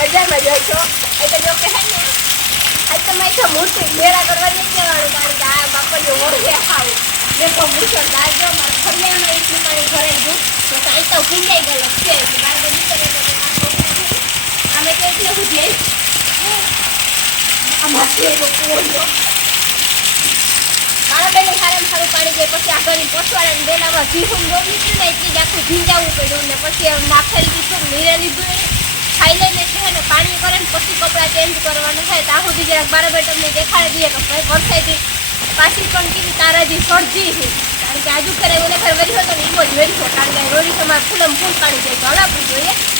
મજામાં જ છો એટલે જો કહે ને આજ તમારે તો મોટી મેળા કરવા નહીં જવાનું કારણ કે આ બાપડીઓ ઓળખે ખાવું દેખો મૂછણ દાજો મારા ફરિયામાં એટલું પાણી ભરાઈ ગયું તો કાંઈ તો ભીંજાઈ ગયેલો છે બાળકો નીકળે તો અમે તો એટલે સુધી આમાંથી એનો પોળ્યો મારા બેને સારું પાણી જાય પછી આ ઘડી પોસવાળાને બેલામાં ભીહું ગોમી હતું ને એટલી જ આખું ભીંજાવવું પડ્યું ને પછી નાખેલી દીધું નીરે લીધું એને ખાઈ લઈને છે ને પાણી કરે ને પછી કપડાં ચેન્જ કરવાનું થાય તો આખું જરાક બરાબર તમને દેખાડી દઈએ કે ભાઈ વરસાદથી પાછી પણ કેવી તારાજી સળજી છે કારણ કે આજુ કરે એને ઘર વેરી હતો ને એવો જ વેરી હતો કારણ કે રોડી તમારે ફૂલમ ફૂલ પાણી જાય તો હલાવવું જોઈએ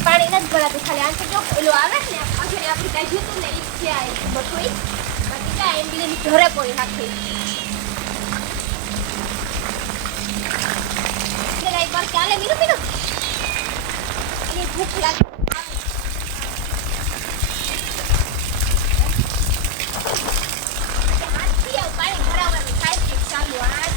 પાણી નથી ભરાતું ખાલી આંખે જો પેલું આવે ને પાછળ આપણી કાંઈ જતું ને એ છે બસોઈ બાકી કાંઈ એમ્બ્યુલન્સ ઘરે પડી નાખી એક વાર ચાલે મીનું એની ભૂખ લાગે પાણી ભરાવાનું થાય છે ચાલુ આ